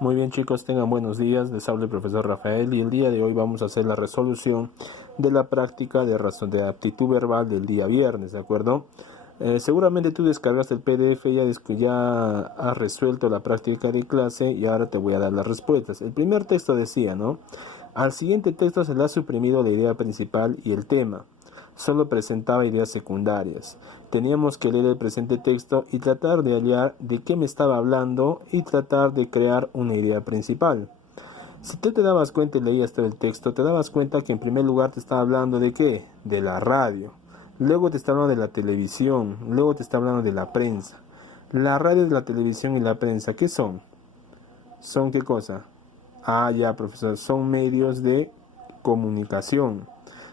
Muy bien chicos, tengan buenos días, les habla el profesor Rafael y el día de hoy vamos a hacer la resolución de la práctica de razón de aptitud verbal del día viernes, ¿de acuerdo? Seguramente tú descargaste el PDF, ya has resuelto la práctica de clase y ahora te voy a dar las respuestas. El primer texto decía, ¿no? Al siguiente texto se le ha suprimido la idea principal y el tema. Solo presentaba ideas secundarias. Teníamos que leer el presente texto y tratar de hallar de qué me estaba hablando y tratar de crear una idea principal. Si tú te dabas cuenta y leías todo el texto, te dabas cuenta que en primer lugar te estaba hablando de qué, de la radio. Luego te está hablando de la televisión, luego te está hablando de la prensa. La radio, la televisión y la prensa, ¿qué son? ¿Son qué cosa? Ah, ya, profesor, son medios de comunicación.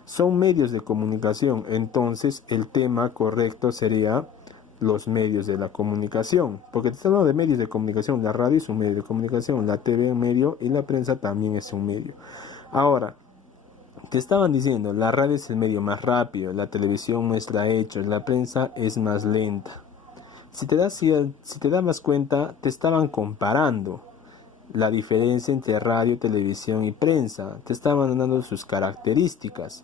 Son medios de comunicación. Entonces, el tema correcto sería los medios de la comunicación. Porque te está hablando de medios de comunicación. La radio es un medio de comunicación, la TV es un medio y la prensa también es un medio. Ahora, te estaban diciendo, la radio es el medio más rápido, la televisión muestra hechos, la prensa es más lenta. Si te dabas cuenta, te estaban comparando la diferencia entre radio, televisión y prensa. Te estaban dando sus características.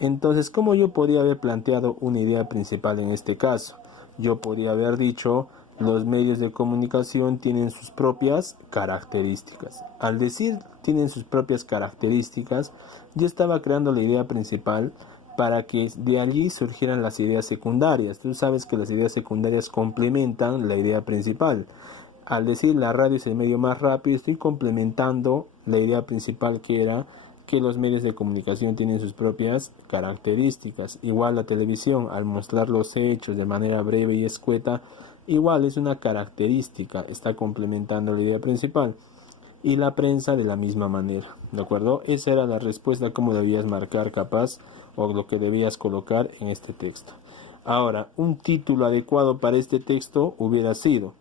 Entonces, ¿cómo yo podría haber planteado una idea principal en este caso? Yo podría haber dicho, los medios de comunicación tienen sus propias características. Al decir tienen sus propias características, yo estaba creando la idea principal para que de allí surgieran las ideas secundarias. Tú sabes que las ideas secundarias complementan la idea principal. Al decir la radio es el medio más rápido, estoy complementando la idea principal que era que los medios de comunicación tienen sus propias características. Igual la televisión, al mostrar los hechos de manera breve y escueta, igual es una característica, está complementando la idea principal. Y la prensa de la misma manera, ¿de acuerdo? Esa era la respuesta, como debías marcar capaz o lo que debías colocar en este texto. Ahora, un título adecuado para este texto hubiera sido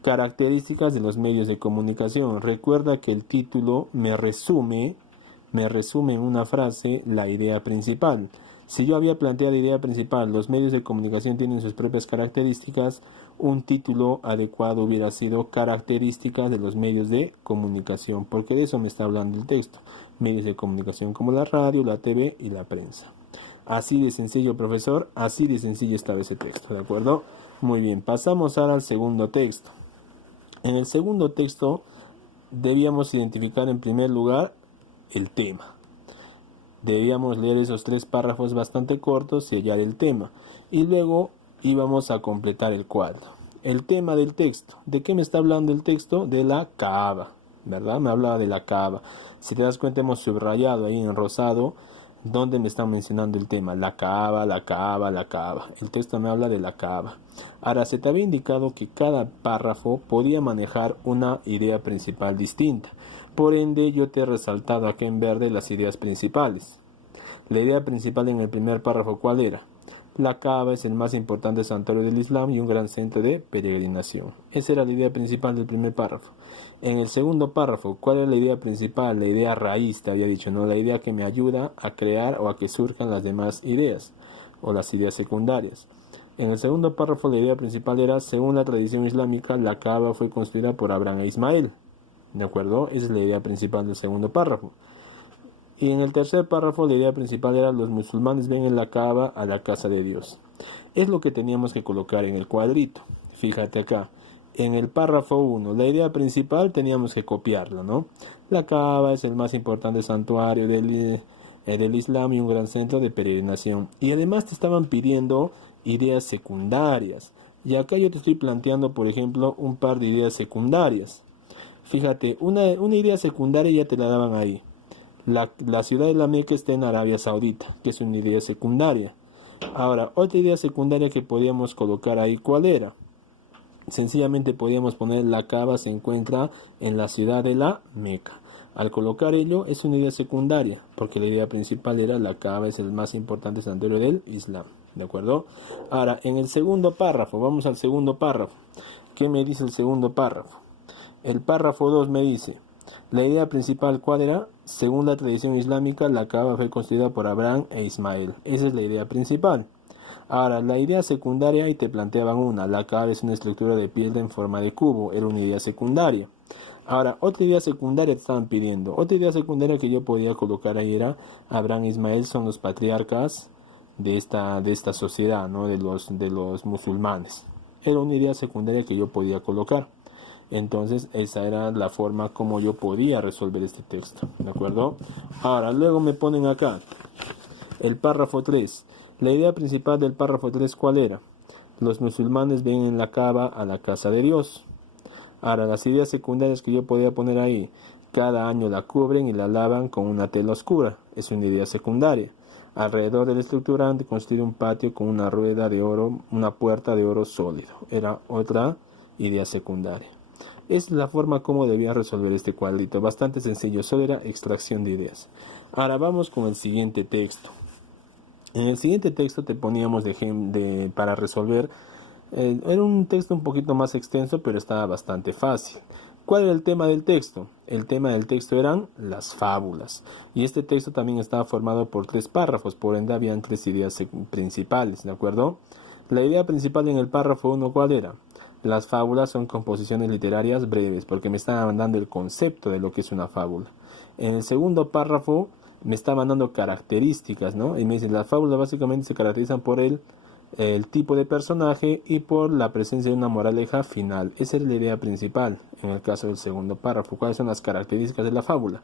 características de los medios de comunicación. Recuerda que el título me resume en una frase la idea principal. Si yo había planteado la idea principal, los medios de comunicación tienen sus propias características, un título adecuado hubiera sido características de los medios de comunicación, porque de eso me está hablando el texto. Medios de comunicación como la radio, la TV y la prensa. Así de sencillo, profesor, así de sencillo estaba ese texto, ¿de acuerdo? Muy bien, pasamos ahora al segundo texto. En el segundo texto debíamos identificar en primer lugar el tema. Debíamos leer esos 3 párrafos bastante cortos y hallar el tema. Y luego íbamos a completar el cuadro. El tema del texto. ¿De qué me está hablando el texto? De la Kaaba, ¿verdad? Me hablaba de la Kaaba. Si te das cuenta, hemos subrayado ahí en rosado donde me están mencionando el tema. La Kaaba, la Kaaba, la Kaaba. El texto me habla de la Kaaba. Ahora, se te había indicado que cada párrafo podía manejar una idea principal distinta. Por ende, yo te he resaltado aquí en verde las ideas principales. La idea principal en el primer párrafo, ¿cuál era? La Kaaba es el más importante santuario del Islam y un gran centro de peregrinación. Esa era la idea principal del primer párrafo. En el segundo párrafo, ¿cuál es la idea principal? La idea raíz, te había dicho, ¿no? La idea que me ayuda a crear o a que surjan las demás ideas o las ideas secundarias. En el segundo párrafo, la idea principal era, según la tradición islámica, la Kaaba fue construida por Abraham e Ismael. ¿De acuerdo? Esa es la idea principal del segundo párrafo. Y en el tercer párrafo la idea principal era los musulmanes ven en la Kaaba a la casa de Dios. Es lo que teníamos que colocar en el cuadrito. Fíjate acá. En el párrafo 1, la idea principal teníamos que copiarla, ¿no? La Kaaba es el más importante santuario del Islam y un gran centro de peregrinación. Y además te estaban pidiendo ideas secundarias. Y acá yo te estoy planteando, por ejemplo, un par de ideas secundarias. Fíjate, una idea secundaria ya te la daban ahí. La ciudad de la Meca está en Arabia Saudita, que es una idea secundaria. Ahora, otra idea secundaria que podíamos colocar ahí, ¿cuál era? Sencillamente podíamos poner la Kaaba se encuentra en la ciudad de la Meca. Al colocar ello es una idea secundaria, porque la idea principal era la Kaaba es el más importante santuario del Islam. ¿De acuerdo? Ahora, en el segundo párrafo, vamos al segundo párrafo. ¿Qué me dice el segundo párrafo? El párrafo 2 me dice, la idea principal, ¿cuál era? Según la tradición islámica, la Kaaba fue construida por Abraham e Ismael. Esa es la idea principal. Ahora, la idea secundaria, y te planteaban una. La Kaaba es una estructura de piedra en forma de cubo. Era una idea secundaria. Ahora, otra idea secundaria te estaban pidiendo. Otra idea secundaria que yo podía colocar ahí era Abraham e Ismael son los patriarcas de esta sociedad, ¿no? De los musulmanes. Era una idea secundaria que yo podía colocar. Entonces, esa era la forma como yo podía resolver este texto, ¿de acuerdo? Ahora, luego me ponen acá el párrafo 3. La idea principal del párrafo 3, ¿cuál era? Los musulmanes ven en la Kaaba a la casa de Dios. Ahora, las ideas secundarias que yo podía poner ahí, cada año la cubren y la lavan con una tela oscura. Es una idea secundaria. Alrededor de la estructura han construido un patio con una rueda de oro, una puerta de oro sólido. Era otra idea secundaria. Es la forma como debía resolver este cuadrito. Bastante sencillo, solo era extracción de ideas. Ahora vamos con el siguiente texto. En el siguiente texto te poníamos para resolver. Era un texto un poquito más extenso, pero estaba bastante fácil. ¿Cuál era el tema del texto? El tema del texto eran las fábulas. Y este texto también estaba formado por 3 párrafos, por ende habían 3 ideas principales, ¿de acuerdo? La idea principal en el párrafo 1, ¿cuál era? Las fábulas son composiciones literarias breves, porque me estaban dando el concepto de lo que es una fábula. En el segundo párrafo me estaban dando características, ¿no? Y me dicen, las fábulas básicamente se caracterizan por el tipo de personaje y por la presencia de una moraleja final. Esa es la idea principal en el caso del segundo párrafo. ¿Cuáles son las características de la fábula?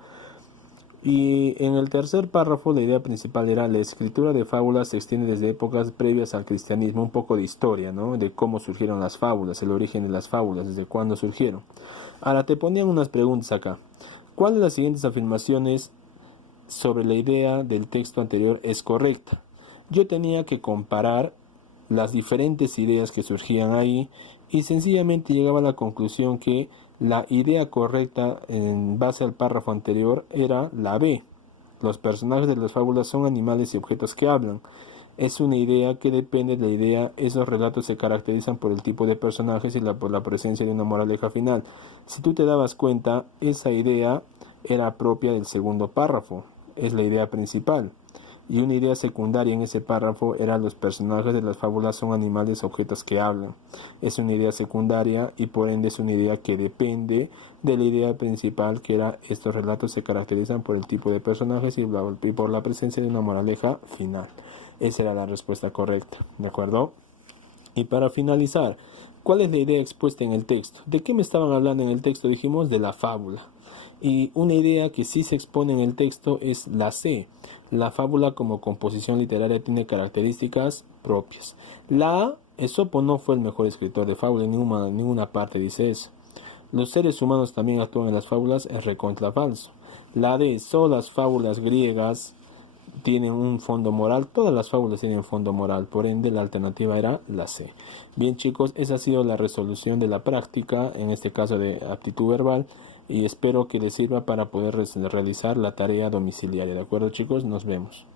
Y en el tercer párrafo la idea principal era la escritura de fábulas se extiende desde épocas previas al cristianismo, un poco de historia, ¿no? De cómo surgieron las fábulas, el origen de las fábulas, desde cuándo surgieron. Ahora te ponían unas preguntas acá. ¿Cuál de las siguientes afirmaciones sobre la idea del texto anterior es correcta? Yo tenía que comparar las diferentes ideas que surgían ahí y sencillamente llegaba a la conclusión que la idea correcta en base al párrafo anterior era la B. Los personajes de las fábulas son animales y objetos que hablan. Es una idea que depende de la idea. Esos relatos se caracterizan por el tipo de personajes y por la presencia de una moraleja final. Si tú te dabas cuenta, esa idea era propia del segundo párrafo. Es la idea principal. Y una idea secundaria en ese párrafo era los personajes de las fábulas son animales objetos que hablan. Es una idea secundaria y por ende es una idea que depende de la idea principal, que era estos relatos se caracterizan por el tipo de personajes y por la presencia de una moraleja final. Esa era la respuesta correcta, ¿de acuerdo? Y para finalizar, ¿cuál es la idea expuesta en el texto? ¿De qué me estaban hablando en el texto? Dijimos de la fábula. Y una idea que sí se expone en el texto es la C. La fábula como composición literaria tiene características propias. La A, Esopo no fue el mejor escritor de fábula, en ninguna parte dice eso. Los seres humanos también actúan en las fábulas, es recontra falso. La D, solo las fábulas griegas tienen un fondo moral, todas las fábulas tienen fondo moral, por ende la alternativa era la C. Bien chicos, esa ha sido la resolución de la práctica, en este caso de aptitud verbal, y espero que les sirva para poder realizar la tarea domiciliaria. ¿De acuerdo chicos? Nos vemos.